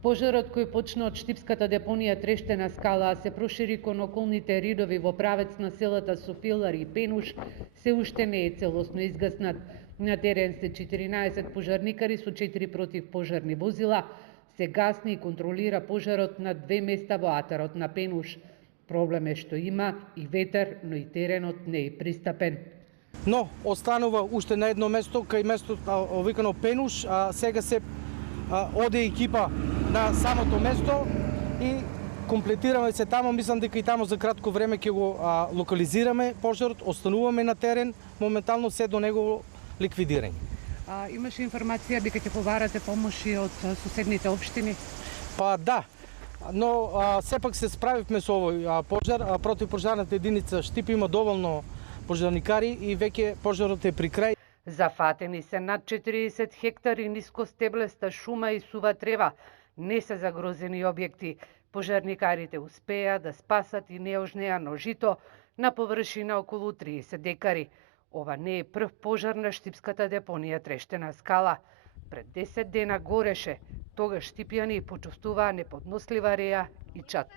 Пожарот кој почна од штипската депонија Трештена скала, а се прошири кон околните ридови во правец на селата Софилар и Пенуш, се уште не е целосно изгаснат. На терен се 14 пожарникари со 4 противпожарни возила. Се гасни и контролира пожарот на 2 места во атарот на Пенуш. Проблем е што има и ветер, но и теренот не е пристапен. Но останува уште на едно место, кај местото викано Пенуш, а сега се оде екипа на самото место и комплетираме се тамо. Мислам дека и тамо за кратко време ќе го локализираме пожарот, остануваме на терен, моментално се до него ликвидирање. Имаше информација дека ќе побарате помоши од соседните општини? Па да, но сепак се справивме со овој пожар. Противпожарната единица Штип има доволно пожарникари и веќе пожарот е при крај. Зафатени се над 40 хектари нискостеблеста шума и сува трева. Не се загрозени објекти. Пожарникарите успеа да спасат и неожнеано жито на површина околу 30 декари. Ова не е прв пожар на штипската депонија Трештена скала. Пред 10 дена гореше. Тогаш штипјани почувствуваа неподнослива реа и чад.